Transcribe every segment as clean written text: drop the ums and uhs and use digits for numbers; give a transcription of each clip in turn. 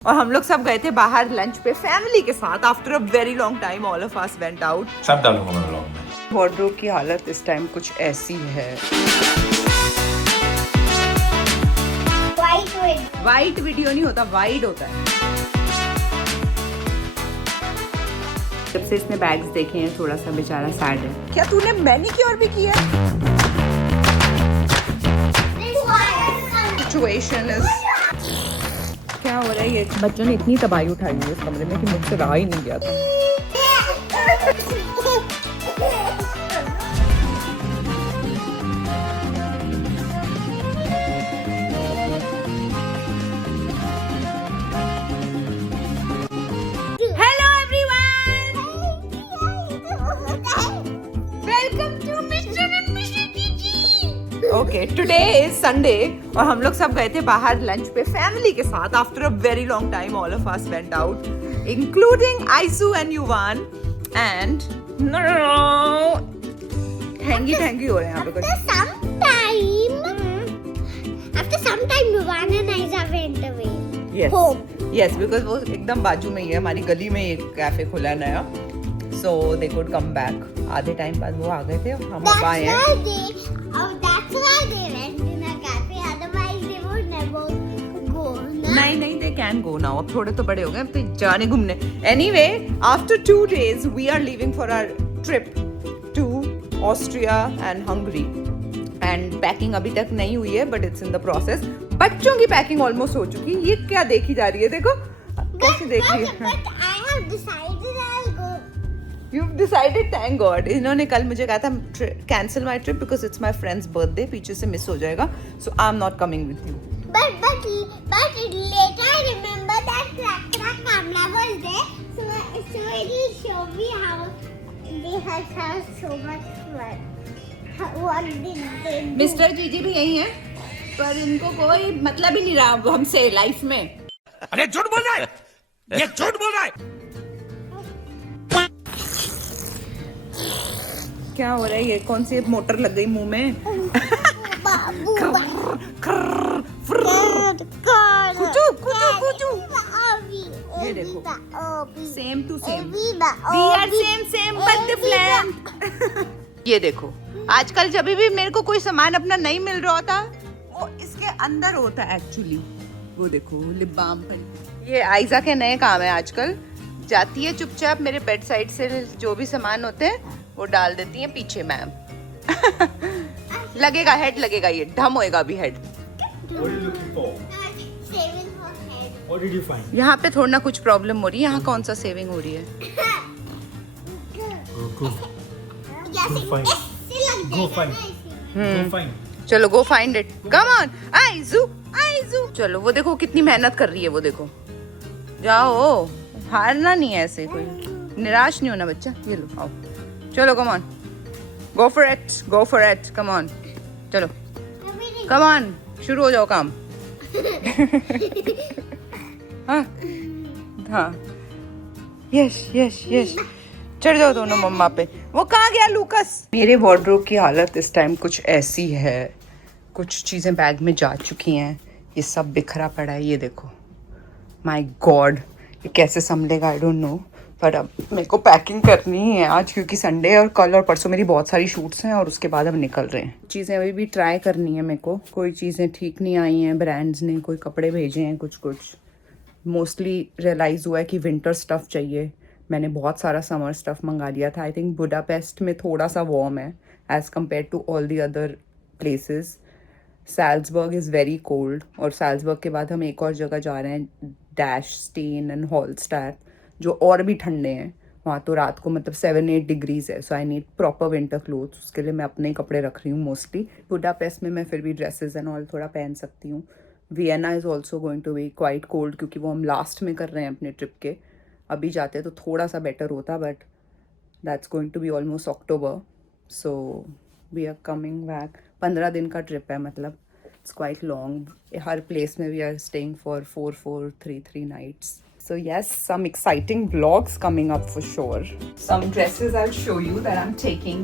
और हम लोग सब गए थे बाहर लंच पे फैमिली के साथ। After a very long time all of us went out. सब डालूंगा मैं ब्लॉग में। वार्डरोब की हालत इस टाइम कुछ ऐसी है। वाइट वीडियो नहीं होता, वाइड होता है। जब से इसने बैग्स देखे हैं थोड़ा सा बेचारा सैड है। क्या तूने मैनिक्योर भी किया? सिचुएशन इज क्या हो रहा है? ये बच्चों ने इतनी तबाही उठाई है इस कमरे में कि मुझसे रहा ही नहीं गया था। Hello everyone, welcome to mister and missus GG. Okay, today is Sunday और हम लोग सब गए थे बाहर लंच पे फैमिली के साथ। After a very long time all of us went out, including आइसू एंड युवान एंड थैंकी हो रहे हैं यहाँ पे कुछ। After some time, Nuvan and Aiza went away. Yes. Home. Yes, because वो एकदम बाजू में ही है, हमारी गली में एक कैफे खुला है नया, so they could come back. आधे टाइम बाद वो आ गए थे, हम अब आए हैं। That's why they went in a cafe. Otherwise, they would never go. नहीं, they can go now. अब थोड़े तो बड़े हो गए, अब तो जाने घूमने। Anyway, after 2 days, we are leaving for our trip to Austria and Hungary. And packing अभी तक नहीं हुई है, but it's in the process. बच्चों की पैकिंग ऑलमोस्ट हो चुकी है। ये क्या देखी जा रही है? देखो कैसे देख रही है। But I have decided I'll go. You've decided, thank God. इन्होंने कल मुझे कहा था cancel my trip because it's my friend's birthday, पीछे से मिस हो जाएगा, so I am not coming with you. But later I remember that Kamla was there, so it will show me how they had so much fun. What did they do? Mister जीजी भी यही हैं, पर इनको कोई मतलब ही नहीं रहा हमसे लाइफ में। अरे झूठ बोल रहा है, ये झूठ बोल रहा है। क्या हो रहा है? ये कौन सी मोटर लग गई मुंह में? Babu. कुचू। ये देखो, same to same. We are same but different. ये देखो, आजकल जब भी मेरे को कोई सामान अपना नहीं मिल रहा होता, वो इसके अंदर होता है एक्चुअली। वो देखो लिप बाम पर। ये आइजा के नए काम है आजकल। जाती है चुपचाप मेरे बेड साइड से जो भी सामान होते हैं वो डाल देती है पीछे मैम। लगेगा हेड, लगेगा, ये ढम होएगा अभी head. What are you looking for? Saving her head. What did you find? यहाँ पे थोड़ा ना कुछ प्रॉब्लम हो रही है, यहाँ कौन सा सेविंग हो रही है? Go find. Go find. Go find. चलो go find it, come on आइजू। चलो वो देखो कितनी मेहनत कर रही है, वो देखो। जाओ, हारना नहीं है ऐसे, कोई निराश नहीं होना बच्चा। ये लो, आओ, चलो come on, go for it, come on, चलो कम ऑन, शुरू हो जाओ काम। हाँ, यस, चढ़ जाओ दोनों मम्मा पे। वो कहाँ गया लूकस? मेरे वार्डरोब की हालत इस टाइम कुछ ऐसी है। कुछ चीज़ें बैग में जा चुकी हैं, ये सब बिखरा पड़ा है। ये देखो, माय गॉड, ये कैसे संभलेगा आई डोंट नो। पर अब मेरे को पैकिंग करनी ही है आज, क्योंकि संडे और कल और परसों मेरी बहुत सारी शूट्स हैं और उसके बाद हम निकल रहे हैं। चीज़ें अभी भी ट्राई करनी है मेरे को। कोई चीज़ें ठीक नहीं आई हैं, ब्रांड्स ने कोई कपड़े भेजे हैं कुछ। मोस्टली रियलाइज़ हुआ है कि विंटर स्टफ़ चाहिए। मैंने बहुत सारा समर स्टफ़ मंगा लिया था। आई थिंक बुडापेस्ट में थोड़ा सा वार्म है as compared to all the other places. Salzburg is very cold, और सैल्जबर्ग के बाद हम एक और जगह जा रहे हैं, डैश स्टेन एंड हॉलस्टैट, जो और भी ठंडे हैं। वहाँ तो रात को मतलब 7-8 डिग्रीज़ है, so I need proper winter clothes. उसके लिए मैं अपने ही कपड़े रख रही हूँ मोस्टली। बुडापेस्ट में मैं फिर भी ड्रेसेस एंड ऑल थोड़ा पहन सकती हूँ। Vienna is also going to be quite cold, क्योंकि वो हम लास्ट में कर रहे हैं अपने ट्रिप के। अभी जाते तो थोड़ा सा बेटर होता, but that's going to be almost October, so we are coming back. 15 दिन का ट्रिप है, मतलब इट्स क्वाइट लॉन्ग। हर प्लेस में we are staying for 4 3 nights. So yes, some exciting vlogs coming up for sure. Some dresses I'll show you that I'm taking.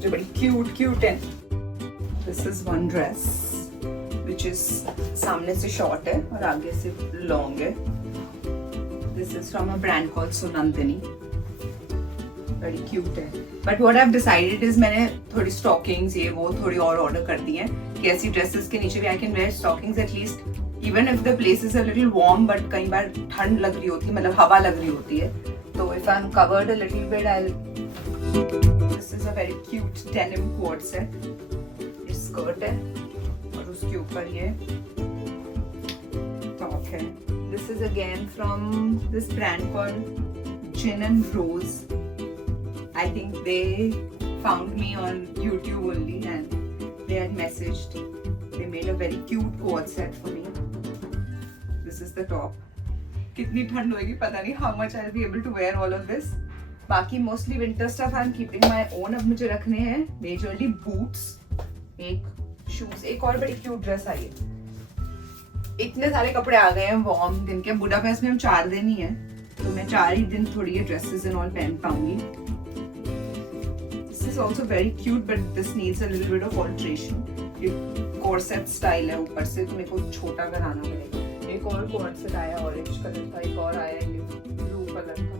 जो बड़ी cute है. This is one dress. which is सामने से short है और आगे से long है. This is from a brand called Sunandini. Very cute है. But what I've decided is मैंने थोड़ी stockings ये वो थोड़ी और order कर दी हैं कि ऐसी dresses के नीचे भी I can wear stockings at least. Even if the place is a little warm, but कई बार ठंड लग रही होती है, मतलब हवा लग रही होती है, तो if I'm covered a little bit, This is a very cute denim quad set. ये skirt है और उसके ऊपर ये top है. This is again from this brand called Gin and Rose. I think they found me on YouTube only and they had messaged. They made a very cute quad set for me. This is the top. कितनी ठंड होगी पता नहीं. How much I'll be able to wear all of this. बाकी mostly winter stuff I'm keeping my own. अब मुझे रखने हैं majorly boots, एक shoes, एक और बड़ी cute dress आई है. इतने सारे कपड़े आ गए हैं warm दिन के. बुडापेस्ट में हम 4 दिन ही हैं, तो मैं 4 ही दिन थोड़ी ये dresses and all पहन पाऊंगी. This is also very cute, but this needs a little bit of alteration. ये corset style है ऊपर से, तो मेरे को छोटा कराना पड़ेगा. एक और corset आया ऑरेंज कलर का, एक और आया ब्लू कलर का.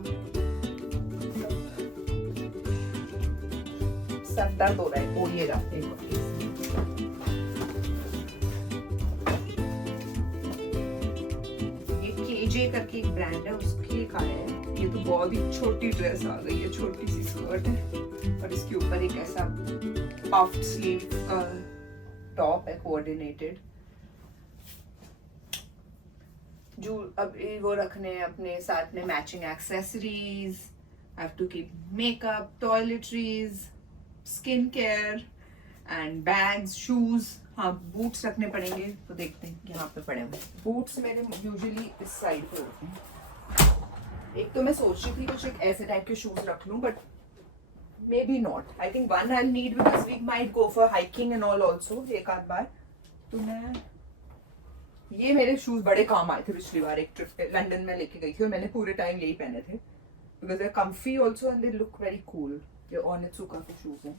सर दर्द हो रहा है. ओ ये रहा एक और. ये KJ करके एक ब्रांड है, उसकी एक आया है. ये तो बहुत ही छोटी ड्रेस आ गई है, छोटी सी स्कर्ट है और इसके ऊपर एक ऐसा पफ्ड स्लीव का टॉप है कोऑर्डिनेटेड. जो अब वो रखने हैं अपने साथ में matching accessories. I have to keep makeup, toiletries, skin care and bags, shoes. हाँ बूट्स रखने पड़ेंगे, तो देखते हैं यहाँ पे पड़े हुए. बूट्स मेरे यूजुअली इस साइड पे होते हैं. एक तो मैं सोच रही थी कुछ एक ऐसे टाइप के शूज रख लूं, but may be not. I think one I need because we might go for hiking and all also एक आध बार. तो मैं ये मेरे शूज बड़े काम आए थे पिछली बार एक ट्रिप पे लंदन में लेके गई थी, और मैंने पूरे टाइम यही पहने थे because they are comfy also and they look very cool. ये ओनित्सुका के शूज हैं.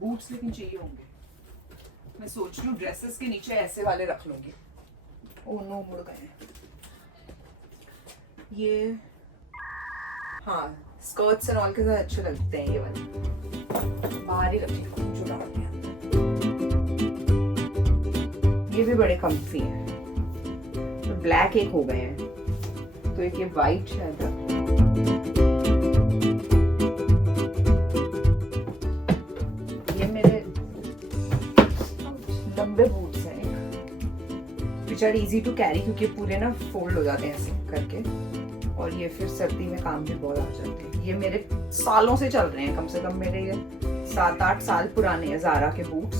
बूट्स लेकिन चाहिए होंगे. मैं सोच रही हूँ ड्रेसेस के नीचे ऐसे वाले रख लूंगी. ओह नो मुड़ गए ये. हाँ स्कर्ट्स एंड ऑल के साथ अच्छे लगते हैं ये वाले. बाहर ही रखी चुरा के. ये भी बड़े कम्फी हैं. तो ब्लैक एक हो गए हैं, तो एक ये वाइट शायद. ये मेरे लंबे बूट्स हैं which are easy to carry, क्योंकि पूरे ना फोल्ड हो जाते हैं ऐसे करके, और ये फिर सर्दी में काम भी बहुत आ जाते हैं. ये मेरे सालों से चल रहे हैं, कम से कम मेरे ये 7-8 साल पुराने हैं ज़ारा के बूट्स,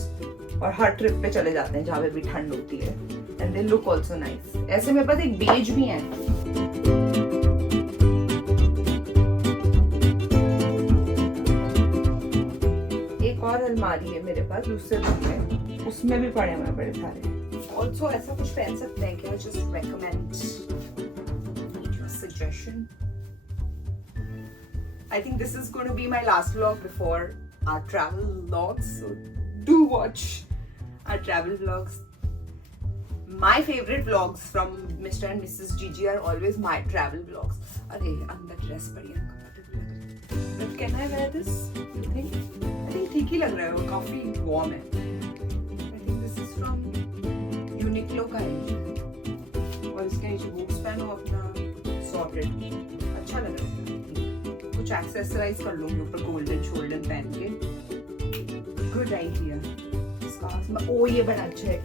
और हर ट्रिप पे चले जाते हैं जहाँ पे भी ठंड होती है. And they look also nice. ऐसे मेरे पास एक बेज भी है. एक और अलमारी है मेरे पास दूसरे रूम में, उसमें भी पड़े हुए बड़े सारे. ऑल्सो ऐसा कुछ पहन सकते हैं क्या? Just recommend suggestion. I think this is going to be my last vlog before our travel vlogs. So do watch our travel vlogs. My favorite vlogs from Mr. and Mrs. Gigi are always my travel vlogs. अरे अंदर dress बड़ी uncomfortable लग रही है. But can I wear this? You think? I think ठीक ही लग रहा है, वो काफी warm है. I think this is from Uniqlo का है, और इसके नीचे boots पहनो अपना sorted. अच्छा लग रहा है. कुछ एक्सेसराइज कर लूंगी ऊपर गोल्डन शोल्डन पहन के. Good idea. ओ ये बड़ा अच्छा है,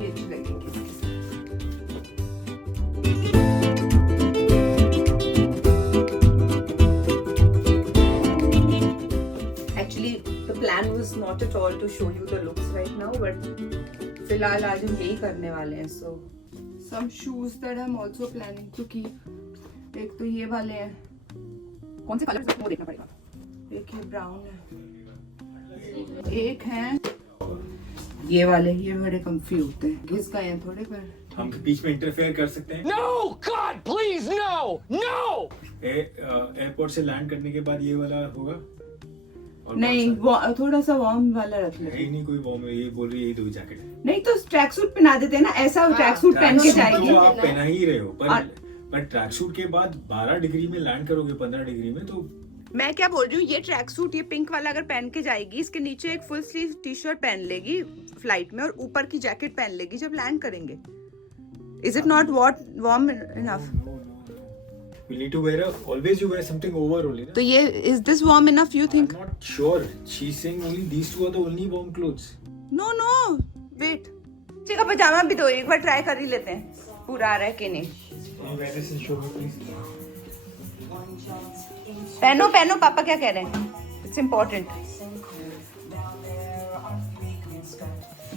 ये अच्छी लगेगी इसके साथ. Actually, the plan was not at all to show you the looks right now, but फिलहाल आज हम यही करने वाले हैं. So some shoes that I'm also planning to keep. एक तो ये वाले हैं, कौन से कलर से वो देखना पड़ेगा. एक ये ब्राउन है, एक है ये वाले. ये बड़े कंफी होते हैं, घिस गए हैं थोड़े, पर हम बीच में इंटरफेयर कर सकते हैं. No, God, please, no, no. Airport से लैंड करने के बाद ये वाला होगा, और नहीं थोड़ा सा वार्म वाला रख ले। नहीं कोई वार्म है, ये बोल रही है यही दो जैकेट है। नहीं तो ट्रैक सूट पहना देते हैं ना, ऐसा ट्रैक सूट पहन के जाएगी। तो आप पहना ही रहे हो, पर ट्रैक सूट के बाद 12 डिग्री में लैंड करोगे, 15 डिग्री में, तो मैं क्या बोल रही हूँ, ये ट्रैक सूट ये पिंक वाला अगर पहन के जाएगी, इसके नीचे एक फुल स्लीव टी शर्ट पहन लेगी फ्लाइट में और ऊपर की जैकेट पहन लेगी जब लैंड करेंगे। Is it not warm enough? you need to wear always you wear something over only na? तो ये is this warm enough you think? I'm not sure, she's saying only these two are the only warm clothes. No wait, बच्चे का पजामा भी दो, एक बार try कर ही लेते हैं पूरा आ रहा है कि नहीं। Can you wear this and show me please? पहनो पापा क्या कह रहे हैं, इट्स इम्पोर्टेंट।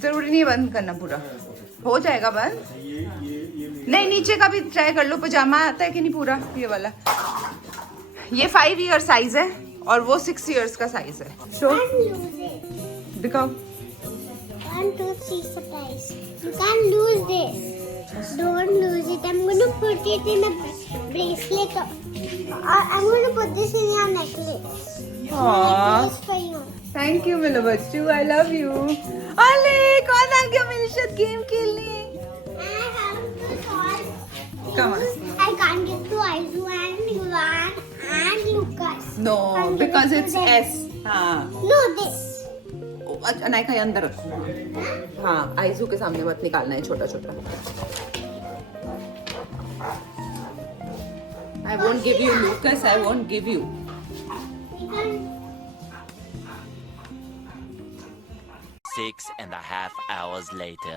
जरूरी नहीं बंद करना, पूरा हो जाएगा बंद। नहीं नीचे का भी ट्राई कर लो, पजामा आता है कि नहीं पूरा ये वाला। ये 5 ईयर साइज है और वो 6 ईयर्स का साइज है। शो दिखाओ। 1, 2, 3 surprise. You can't lose this. Don't lose it. I'm going to put it in a bracelet. I'm going to put this in your necklace. Necklace for you. Thank you मेरे बच्चू, I love you. अले कौन आ गया मेरे साथ game खेलने? I have to solve. Come on. I can't get to Aizu and Yuvan and Lucas. No I'm because gonna it's do that. Yes. हाँ No, this. अच्छा अनायका ये अंदर रखो। हाँ आइजू के सामने मत निकालना है छोटा छोटा। I won't give you लूकस, I won't give you. We can. 6.5 hours later.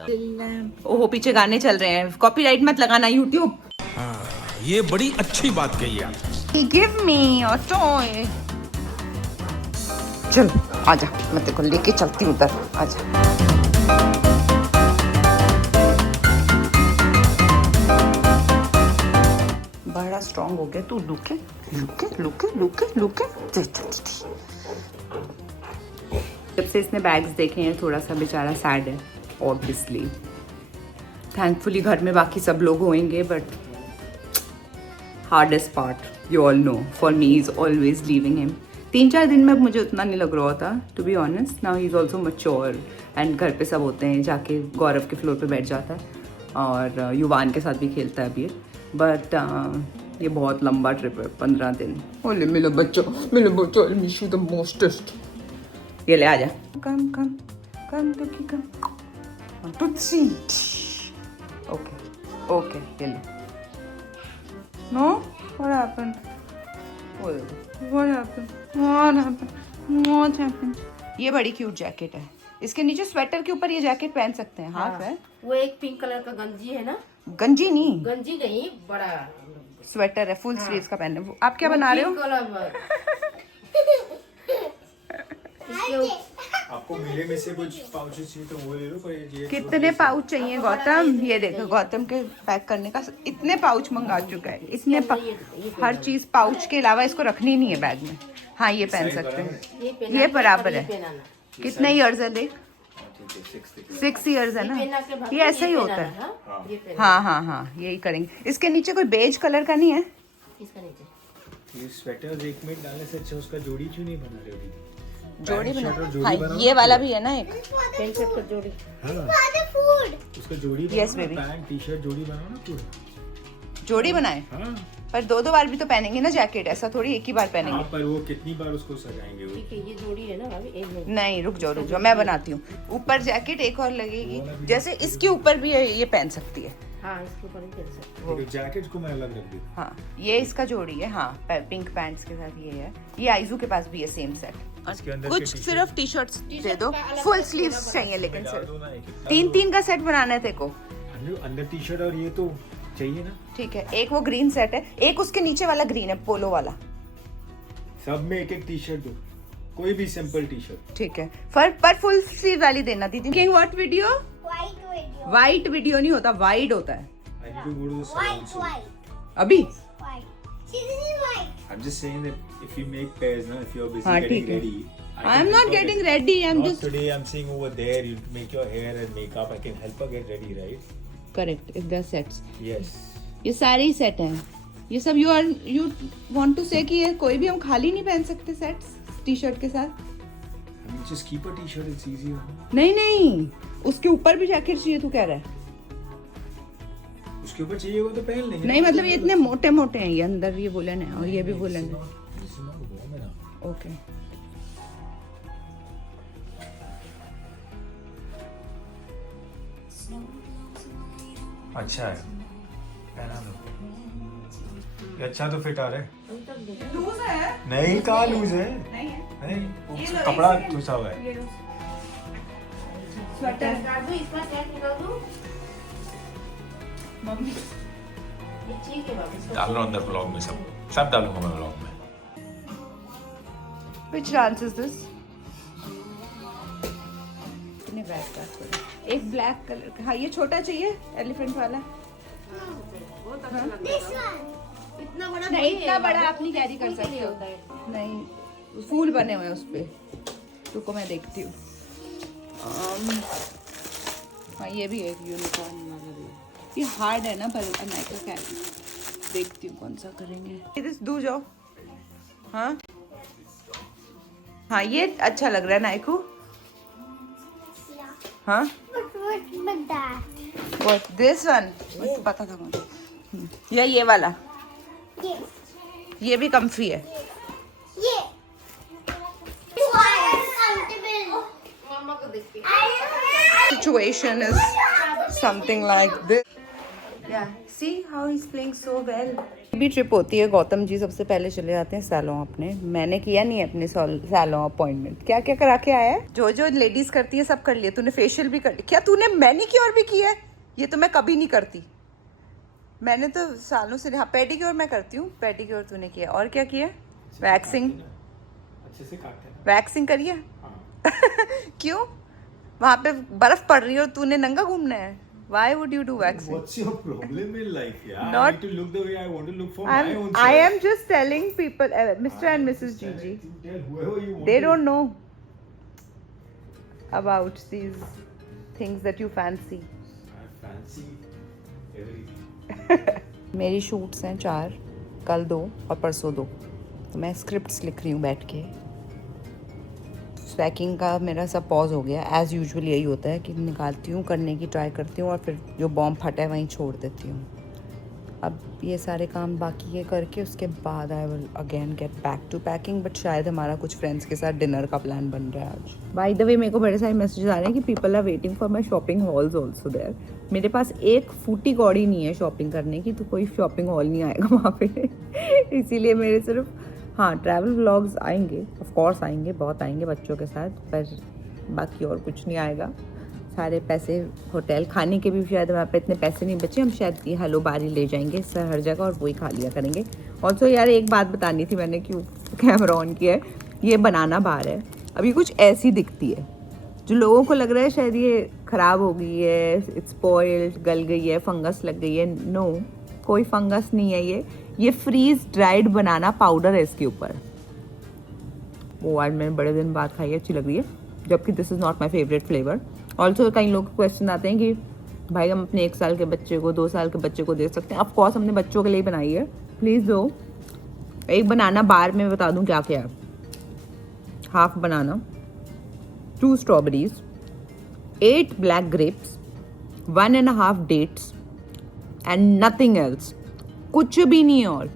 ओहो पीछे गाने चल रहे हैं, कॉपीराइट मत लगाना यूट्यूब। ये बड़ी अच्छी बात कही आप। Give me a toy. चल आजा, मैं तेरे को लेके चलती हूँ उधर, आजा। बड़ा स्ट्रॉन्ग हो गया तू, लुके लुके लुके लुके लुके। जब से इसने बैग्स देखे हैं थोड़ा सा बेचारा सैड है ऑब्वियसली। थैंकफुली घर में बाकी सब लोग होंगे, but hardest part you all know for me is always leaving him. 3-4 दिन में मुझे उतना नहीं लग रहा था to be honest. Now he is also mature and घर पे सब होते हैं, जाके गौरव के फ्लोर पे बैठ जाता है और युवान के साथ भी खेलता है अभी। बट ये बहुत लंबा ट्रिप है, 15 दिन। ओले मेरा बच्चा आई मिस यू द मोस्टेस्ट। ये ले आजा, कम कम कम लुकी कम। टुच्ची ओके ये ले। Know what happened? What happened? ये बड़ी क्यूट जैकेट है, इसके नीचे स्वेटर के ऊपर ये जैकेट पहन सकते हैं, हाफ है। वो एक पिंक कलर का गंजी है ना, गंजी नहीं, गंजी नहीं, बड़ा स्वेटर है, फुल स्लीव्स का पहनने। आप क्या बना रहे हो? आपको मिले में से कुछ पाउचेस चाहिए तो वो ले लो, पर ये कितने पाउच चाहिए गौतम? ये देखो गौतम के पैक करने का इतने पाउच मंगा चुका है, इतने हर चीज पाउच के अलावा इसको रखनी नहीं है बैग में। हाँ ये पहन सकते हैं, ये बराबर है। कितने ईयर्स है देख? 6 ईयर्स है ना, ये ऐसा ही होता है। हाँ यही करेंगे। इसके नीचे कोई बेज कलर का नहीं है? ये स्वेटर एक में डालने से अच्छा उसका जोड़ी क्यों नहीं बना रहे हो दीदी? जोड़ी पैंट शर्ट और जोड़ी हाँ, बनाओ ये वाला भी है ना एक। पेंट शर्ट का जोड़ी। हाँ, Father food. उसका जोड़ी Yes, बनाओ, baby. पैंट टी शर्ट जोड़ी बनाओ ना पूरा। जोड़ी बनाए, हाँ पर 2-2 बार भी तो पहनेंगे ना जैकेट, ऐसा थोड़ी एक ही बार हाँ, पहनेंगे। पर वो कितनी बार उसको सजाएंगे वो? ठीक है, ये जोड़ी है ना भाभी, एक मिनट। नहीं रुक जाओ मैं बनाती हूँ। ऊपर जैकेट एक और लगेगी, जैसे इसके ऊपर भी ये पहन सकती है। हाँ इसके ऊपर ही कर सकते। देखो जैकेट को मैं अलग रख दूँ। हाँ ये इसका जोड़ी है। हाँ पिंक पैंट्स के साथ ये है। ये आइजू के पास भी है सेम सेट। इसके अंदर कुछ के टी-शर्ट- सिर्फ टी शर्ट्स दे दो, का अलग फुल अलग स्लीव्स बना चाहिए, लेकिन डाल सिर्फ दो ना एक एक। 3-3 का सेट बनाना है तेरे को। अंदर टी शर्ट और ये तो चाहिए ना, ठीक है, एक वो ग्रीन सेट है, एक उसके नीचे वाला ग्रीन है पोलो वाला। सब में एक एक टी शर्ट दो, कोई भी सिंपल टी शर्ट। ठीक है, पर फुल स्लीव वाली देना दीदी। King what video? White video. White video नहीं होता, वाइड होता है। I need to go to the salon soon. White. अभी White. See, this is white. I'm just saying that if you make pairs now, if you're busy हाँ, getting ठीक है। ready, I I am can not help her getting get- ready, I am Not just today, I'm seeing over there, you make your hair and makeup, I can help her get ready, right? Correct if the sets. Yes. ये सारे ही set हैं, ये सब। You want to से कि ये कोई भी हम खाली नहीं पहन सकते सेट्स टी शर्ट के साथ? Just keep a t-shirt, it's easier. नहीं नहीं, उसके ऊपर भी जैकेट चाहिए तू कह रहा है? उसके ऊपर चाहिए वो तो पहन लेंगे। नहीं मतलब ये इतने मोटे मोटे हैं, ये अंदर ये वुलन है और ये भी वुलन है। ओके अच्छा है, पहना लो। ये अच्छा तो फिट आ रहा है। लूज है? नहीं कहाँ लूज है? नहीं है। नहीं ये वो लो, कपड़ा एक ठुसा हुआ है। स्वेटर निकाल दूं, इसका सेट निकाल दूं? मम्मी ये ठीक है बाबू, इसको डाल लो अंदर ब्लॉग में, सब डालूंगा मैं ब्लॉग में। Which dance is this? तूने बैग का खोला। एक ब्लैक कलर का, हाँ ये छोटा चाहिए एलिफेंट वाला। बहुत अच्छा लगता This है। one. इतना बड़ा नहीं इतना बड़ा आप नहीं कैरी कर फूल के लिए सकते होता है। हो। नहीं फूल बने हुए हैं उस पे। रुको मैं देखती हूँ। हाँ ये भी एक यूनिकॉर्न वाला भी। ये हार्ड है ना पर नाइका कैरी। देखती हूँ कौन सा करेंगे। इधर दूर जाओ। हाँ हाँ ये अच्छा लग रहा है नाइकू। हाँ But that. What this one? मुझे पता था मुझे। या ये वाला, Yes. ये भी कम्फी है। Yeah. Why is comfortable? मामा को देख के। Situation is something like this. Yeah, see how he's playing so well. भी ट्रिप होती है गौतम जी सबसे पहले चले जाते हैं सैलून अपने। मैंने किया नहीं है अपने सैलून अपॉइंटमेंट। क्या क्या करा के आया है? जो जो लेडीज करती है सब कर लिया। तूने फेशियल भी कर लिया? क्या तूने मैनिक्योर भी किया है? ये तो मैं कभी नहीं करती। मैंने तो सालों से, हाँ पेडिक्योर मैं करती हूँ। पेडिक्योर तूने किया। और क्या किया? वैक्सिंग। अच्छे से काटते हैं। वैक्सिंग करी है? हाँ। क्यों? वहाँ पे बर्फ पड़ रही है और तूने नंगा घूमना है। Why would you do waxing? What's your problem in life? Yeah, Not- I need to look the way I want to look for my own self. I am just telling people, Mr. and Mrs. Gigi, You tell whoever you want. they don't know about these things that you fancy. I fancy everything. मेरी shoots हैं 4, कल 2 और परसों 2। तो मैं scripts लिख रही हूँ बैठ के। पैकिंग का मेरा सब पॉज हो गया। एज़ यूजुअल यही होता है कि निकालती हूँ, करने की ट्राई करती हूँ और फिर जो बॉम्ब फटा है वहीं छोड़ देती हूँ। अब ये सारे काम बाकी है करके उसके बाद I will again get back to packing. But शायद हमारा कुछ फ्रेंड्स के साथ डिनर का प्लान बन रहा है आज। बाय द वे मेरे को बड़े सारे मैसेजेस आ रहे हैं कि people are waiting for my shopping hauls also there. मेरे पास एक फूटी कौड़ी नहीं है शॉपिंग करने की, तो कोई शॉपिंग हॉल नहीं आएगा वहाँ पे। इसीलिए मेरे सिर्फ हाँ ट्रैवल व्लॉग्स आएंगे, ऑफ कोर्स आएंगे, बहुत आएंगे बच्चों के साथ, पर बाकी और कुछ नहीं आएगा। सारे पैसे होटल खाने के भी शायद वहाँ पे इतने पैसे नहीं बचे। हम शायद ये हलो बारी ले जाएंगे सर हर जगह और वही खा लिया करेंगे। ऑल्सो यार एक बात बतानी थी मैंने, क्यों कैमरा ऑन किया है। ये बनाना बार है, अभी कुछ ऐसी दिखती है जो लोगों को लग रहा है शायद ये ख़राब हो गई है, इट्स स्पॉइल्ड, गल गई है, फंगस लग गई है। नो, कोई फंगस नहीं है। ये फ्रीज ड्राइड बनाना पाउडर है इसके ऊपर। वो आज मैंने बड़े दिन बाद खाई, अच्छी लग रही है, जबकि this is not my favourite flavour. Also कई लोग क्वेश्चन आते हैं कि भाई हम अपने 1 साल के बच्चे को 2 साल के बच्चे को दे सकते हैं। ऑफकोर्स हमने बच्चों के लिए बनाई है, प्लीज़ दो। एक बनाना बार में बता दूं क्या क्या है। Half banana, 2 strawberries, 8 black grapes, 1.5 dates and nothing else. कुछ भी नहीं है। और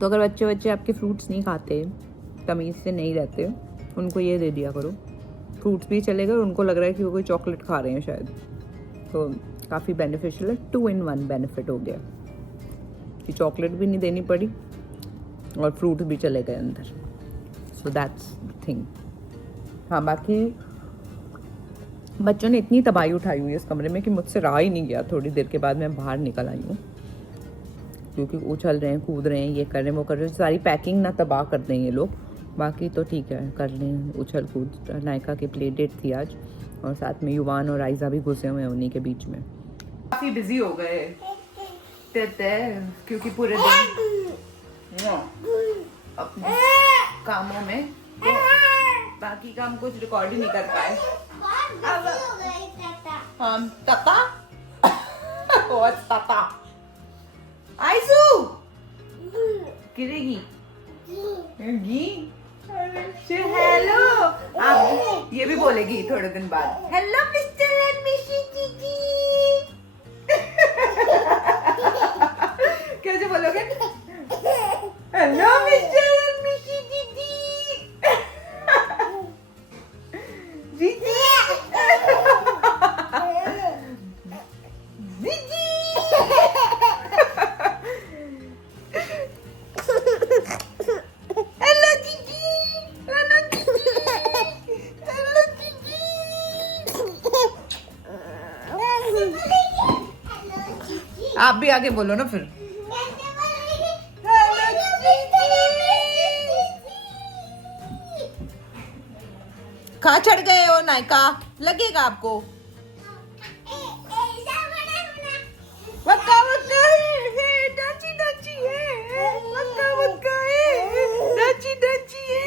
तो अगर बच्चे आपके फ्रूट्स नहीं खाते, तमीज़ से नहीं रहते, उनको ये दे दिया करो। फ्रूट्स भी चलेगा और उनको लग रहा है कि वो कोई चॉकलेट खा रहे हैं शायद, तो काफ़ी बेनिफिशियल है। 2 in 1 बेनिफिट हो गया कि चॉकलेट भी नहीं देनी पड़ी और फ्रूट भी चले गए अंदर। So that's the thing. हाँ बाकी बच्चों ने इतनी तबाही उठाई हुई है इस कमरे में कि मुझसे रहा ही नहीं गया। थोड़ी देर के बाद मैं बाहर निकल आई हूँ क्योंकि उछल रहे हैं, कूद रहे हैं, ये कर रहे हैं, वो कर रहे हैं। सारी पैकिंग ना तबाह कर दें ये लोग। बाकी तो ठीक है, कर लें उछल कूद। नायका की प्ले डेट थी आज और साथ में युवान और आयजा भी घुसे हुए हैं उन्हीं के बीच में। काफ़ी बिजी हो गए क्योंकि पूरे दिन अपने कामों में, तो बाकी काम कुछ रिकॉर्ड ही नहीं कर पाए। हम तता बहुत तता आइसू गिरेगी घी। बच्चे हेलो। आप ये भी बोलेगी थोड़े दिन बाद, हेलो मिस्टर एंड मिशी जीजी। कैसे बोलोगे? हेलो मिस्टर एंड मिशी जीजी। जीजी जीजी। हेलो जीजी, हेलो जीजी, हेलो जीजी। आप भी आगे बोलो ना फिर। कहाँ चढ़ गए हो नायका? लगेगा आपको। वक्का वक्का है, डांची डांची है, वक्का वक्का है, डांची डांची है।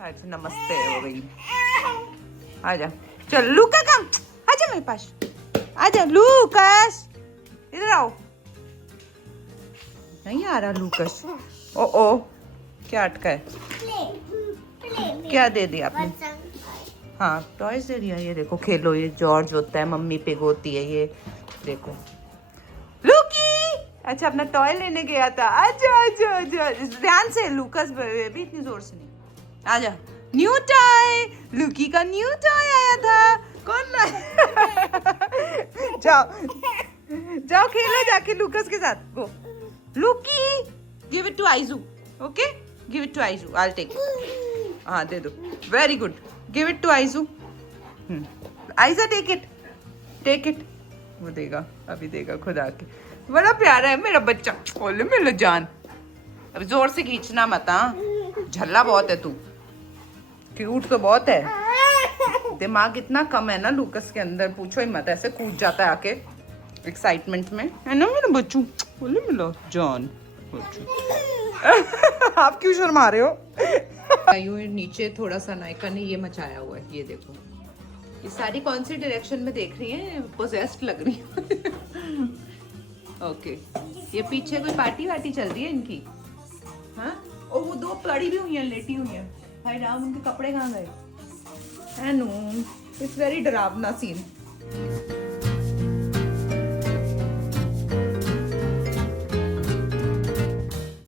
अच्छा नमस्ते हो गई। आजा चल लूका कम, आजा मेरे पास, आजा लूकस, इधर आओ। नहीं आ रहा लूकस। ओ क्या अटका है? क्या दे दिया आपने? हाँ टॉयज दे दिया। ये देखो खेलो, ये जॉर्ज होता है, मम्मी पिग होती है ये देखो। लूकी अच्छा अपना टॉय लेने गया था। आजा आजा आजा ध्यान से, लूकस भी इतनी जोर से नहीं। आजा न्यू टॉय, लूकी का न्यू टॉय आया था। कौन लाया? जाओ जाओ खेलो जाके लूकस के साथ। गो लूकी, गिव इट टू आइजू। ओके गिव इट टू आइजू, आई विल टेक। हाँ दे दो, very good, give it to आइजू। आइजा टेक इट। वो देगा, अभी देगा खुद आके। बड़ा प्यारा है मेरा बच्चा। बोले मेरा जान, अब जोर से खींचना मत। हाँ झल्ला बहुत है तू, क्यूट तो बहुत है। दिमाग इतना कम है ना लूकस के अंदर, पूछो ही मत, ऐसे कूद जाता है आके एक्साइटमेंट में, है ना मेरा बच्चू। बोले मेरा जान बच्चू। आप क्यों शर्मा रहे हो? यूं नीचे थोड़ा सा नायका ने ये मचाया हुआ है, ये देखो। ये सारी कौन सी डायरेक्शन में देख रही हैं? पोजेस्ड लग रही है। ओके ये पीछे कोई पार्टी वार्टी चल रही है इनकी। हाँ और वो दो पड़ी भी हुई हैं, लेटी हुई हैं। भाई राम उनके कपड़े कहाँ गए? है नो, इट्स वेरी डरावना सीन।